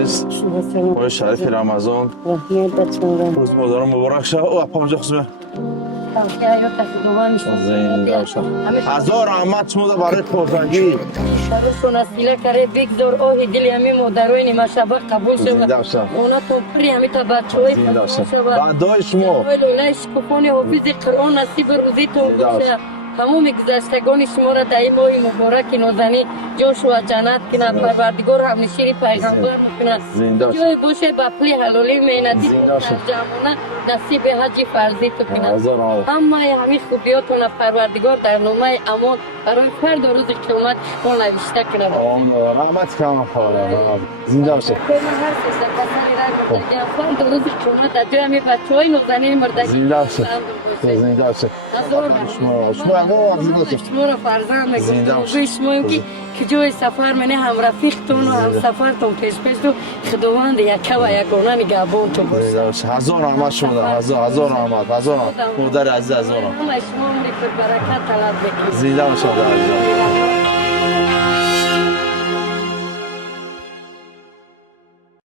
عزیز ماه شریف رمضان روز مادر مبارک شه او اپا اونجا خصوصا زنده باشه هزار رحمت شما برای خورسندگی شروع نسیله کرده بگذار آه دلی همه مادرای نیمه شبه قبول شد زنده باشه اونا تو پری همه تا بچه های زنده باشه بعدای شما لولای شکفان حافظ قرآن نصیب روزیتون باشه تمام گذشتگان شما را در این ماه مبارک نازنین جوش و جنت کنه پروردگار همنشین پیغمبر میکنه جای باشه به پلی حلالی مهنتی جمعونه نصیب حج فرضی تو کنه همه همین خوبیاتون پروردگار در نامه امان برای فرد روز قیامت اون نوشته کنه رحمت کنم زنده باشه فرد روز قیامت در جای همین بچه های نازنین مردگی زنده باشه زنده باشه شما را فرزند زنده شما که جای سفر منه هم رفیقتون و هم سفرتون پیش تو خداوند یکه و یگانه نگهبانتون باشه هزار رحمت شما هزار رحمت مادر عزیز هزار رحمت شما عمری پر برکت طلب بکنید زنده باشه